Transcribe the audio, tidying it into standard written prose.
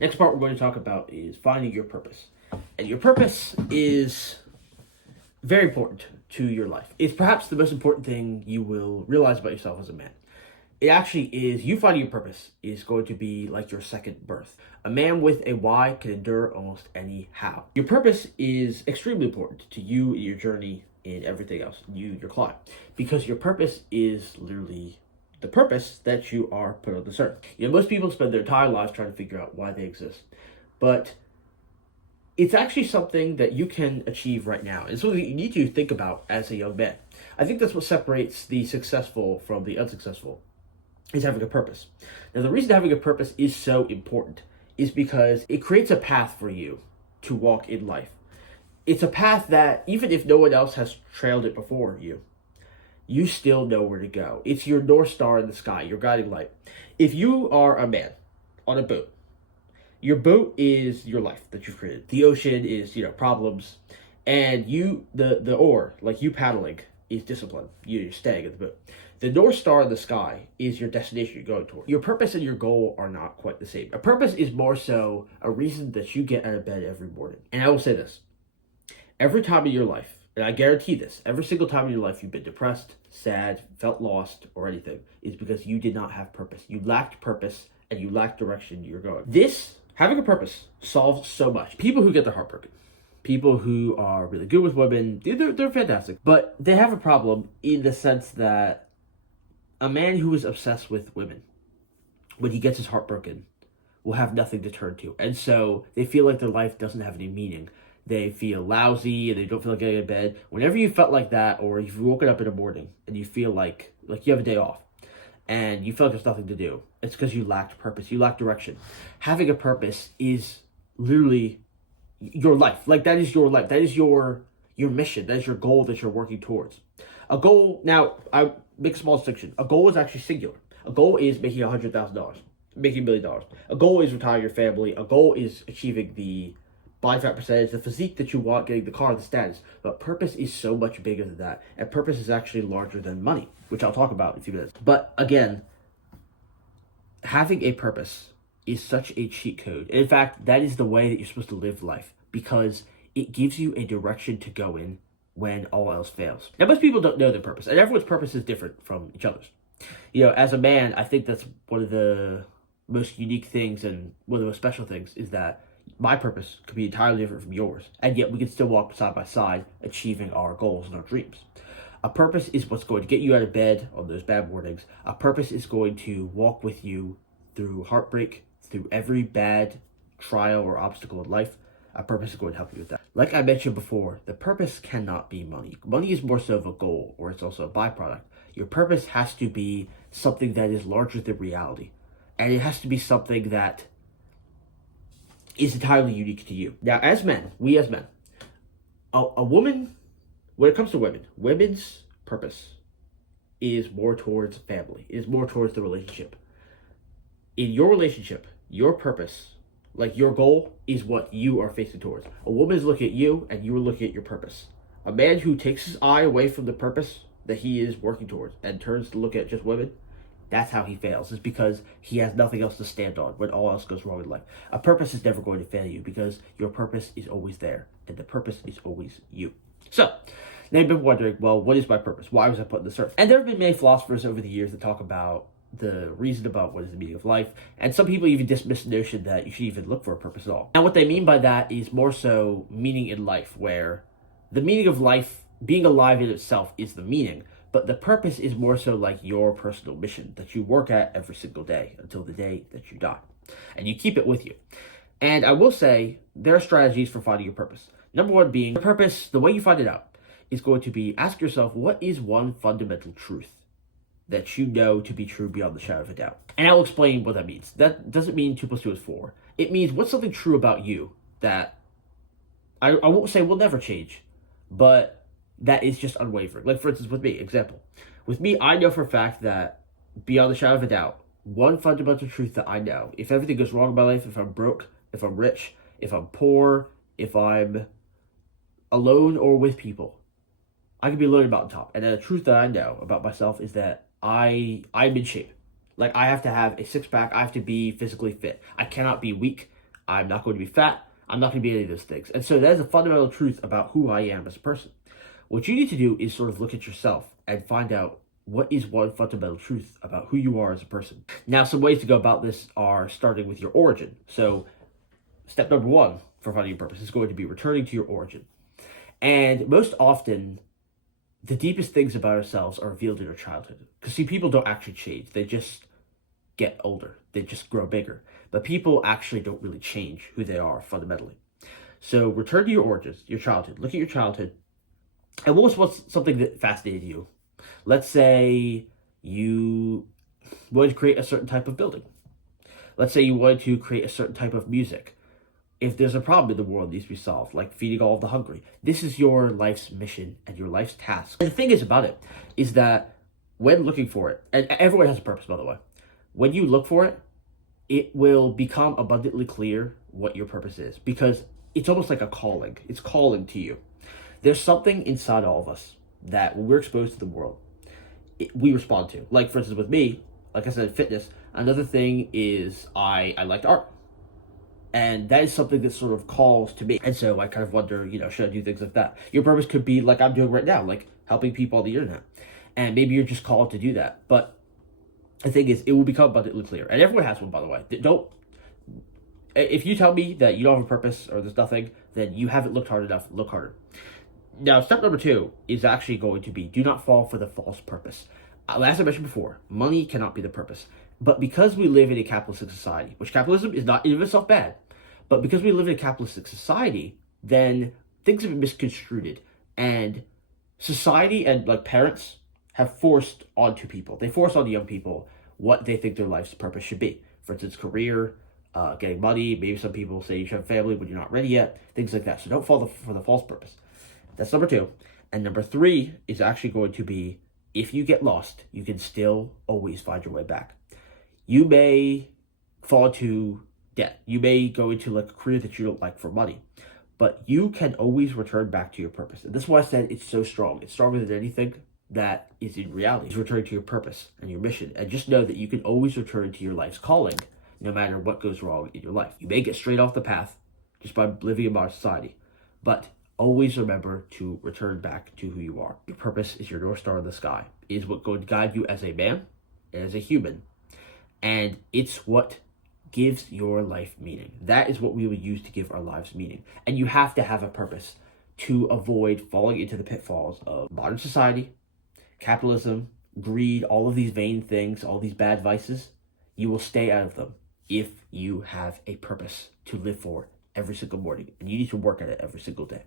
Next part we're going to talk about is finding your purpose. And your purpose is very important to your life. It's perhaps the most important thing you will realize about yourself as a man. It actually is, you finding your purpose is going to be like your second birth. A man with a why can endure almost any how. Your purpose is extremely important to you, your journey, and everything else, your climb. Because your purpose is literally the purpose that you are put on this earth. Most people spend their entire lives trying to figure out why they exist. But it's actually something that you can achieve right now. It's something that you need to think about as a young man. I think that's what separates the successful from the unsuccessful, is having a purpose. Now, the reason having a purpose is so important is because it creates a path for you to walk in life. It's a path that, even if no one else has trailed it before you, you still know where to go. It's your North Star in the sky, your guiding light. If you are a man on a boat, your boat is your life that you've created. The ocean is, problems. And the oar, like you paddling, is discipline. You're staying at the boat. The North Star in the sky is your destination you're going toward. Your purpose and your goal are not quite the same. A purpose is more so a reason that you get out of bed every morning. And I will say this. Every time in your life, and I guarantee this, every single time in your life you've been depressed, sad, felt lost, or anything, is because you did not have purpose. You lacked purpose, and you lacked direction you're going. Having a purpose solves so much. People who get their heart broken, people who are really good with women, they're fantastic. But they have a problem in the sense that a man who is obsessed with women, when he gets his heart broken, will have nothing to turn to. And so they feel like their life doesn't have any meaning. They feel lousy and they don't feel like getting out of bed. Whenever you felt like that, or you've woken up in the morning and you feel like you have a day off and you feel like there's nothing to do, it's because you lacked purpose. You lacked direction. Having a purpose is literally your life. Like, that is your life. That is your mission. That is your goal that you're working towards. A goal, now, I make a small distinction. A goal is actually singular. A goal is making $100,000, making $1 million. A goal is retiring your family. A goal is achieving the body fat percentage, the physique that you want, getting the car, the status. But purpose is so much bigger than that. And purpose is actually larger than money, which I'll talk about in a few minutes. But again, having a purpose is such a cheat code. And in fact, that is the way that you're supposed to live life, because it gives you a direction to go in when all else fails. Now, most people don't know their purpose, and everyone's purpose is different from each other's. As a man, I think that's one of the most unique things and one of the most special things is that my purpose could be entirely different from yours, and yet we can still walk side by side, achieving our goals and our dreams. A purpose is what's going to get you out of bed on those bad mornings. A purpose is going to walk with you through heartbreak, through every bad trial or obstacle in life. A purpose is going to help you with that. Like I mentioned before, the purpose cannot be money. Money is more so of a goal, or it's also a byproduct. Your purpose has to be something that is larger than reality. And it has to be something that is entirely unique to you. Now, as men, a woman, when it comes to women, women's purpose is more towards family, is more towards the relationship. In your relationship, your purpose, like your goal, is what you are facing towards. A woman is looking at you, and you are looking at your purpose. A man who takes his eye away from the purpose that he is working towards and turns to look at just women, that's how he fails. It's because he has nothing else to stand on when all else goes wrong in life. A purpose is never going to fail you because your purpose is always there, and the purpose is always you. So, now you've been wondering, well, what is my purpose? Why was I put in this earth? And there have been many philosophers over the years that talk about the reason about what is the meaning of life, and some people even dismiss the notion that you should even look for a purpose at all. And what they mean by that is more so meaning in life, where the meaning of life, being alive in itself, is the meaning, but the purpose is more so like your personal mission that you work at every single day until the day that you die, and you keep it with you. And I will say there are strategies for finding your purpose. Number one being, the purpose, the way you find it out, is going to be ask yourself, what is one fundamental truth that you know to be true beyond the shadow of a doubt? And I'll explain what that means. That doesn't mean 2 + 2 is 4. It means what's something true about you that I won't say will never change, but that is just unwavering. Like, for instance, with me, example. With me, I know for a fact that beyond the shadow of a doubt, one fundamental truth that I know, if everything goes wrong in my life, if I'm broke, if I'm rich, if I'm poor, if I'm alone or with people, I can be alone about the top. And the truth that I know about myself is that I'm in shape. Like, I have to have a six-pack. I have to be physically fit. I cannot be weak. I'm not going to be fat. I'm not going to be any of those things. And so that is a fundamental truth about who I am as a person. What you need to do is sort of look at yourself and find out what is one fundamental truth about who you are as a person. Now, some ways to go about this are starting with your origin. So step number one for finding your purpose is going to be returning to your origin. And most often, the deepest things about ourselves are revealed in our childhood. Because, see, people don't actually change. They just get older. They just grow bigger. But people actually don't really change who they are fundamentally. So return to your origins, your childhood. Look at your childhood. And what was something that fascinated you? Let's say you wanted to create a certain type of building. Let's say you wanted to create a certain type of music. If there's a problem in the world that needs to be solved, like feeding all of the hungry, this is your life's mission and your life's task. And the thing is about it is that when looking for it, and everyone has a purpose, by the way, when you look for it, it will become abundantly clear what your purpose is, because it's almost like a calling. It's calling to you. There's something inside all of us that when we're exposed to the world, we respond to. Like, for instance, with me, like I said, fitness. Another thing is I liked art. And that is something that sort of calls to me. And so I kind of wonder, should I do things like that? Your purpose could be like I'm doing right now, like helping people on the internet. And maybe you're just called to do that. But the thing is, it will become abundantly clear. And everyone has one, by the way. If you tell me that you don't have a purpose or there's nothing, then you haven't looked hard enough. Look harder. Now, step number 2 is actually going to be do not fall for the false purpose. As I mentioned before, money cannot be the purpose. But because we live in a capitalistic society, which capitalism is not in and of itself bad, but because we live in a capitalistic society, then things have been misconstrued. And society and like parents have forced onto people. They force on the young people what they think their life's purpose should be. For instance, career, getting money. Maybe some people say you should have a family when you're not ready yet. Things like that. So don't fall for the false purpose. That's number 2. And number 3 is actually going to be, if you get lost, you can still always find your way back. You may fall into debt. You may go into like a career that you don't like for money, but you can always return back to your purpose. And that's why I said it's so strong. It's stronger than anything that is in reality. It's returning to your purpose and your mission. And just know that you can always return to your life's calling no matter what goes wrong in your life. You may get straight off the path just by living in modern society, but always remember to return back to who you are. Your purpose is your North Star in the sky. It is what going to guide you as a man and as a human. And it's what gives your life meaning. That is what we would use to give our lives meaning. And you have to have a purpose to avoid falling into the pitfalls of modern society, capitalism, greed, all of these vain things, all these bad vices. You will stay out of them if you have a purpose to live for every single morning. And you need to work at it every single day.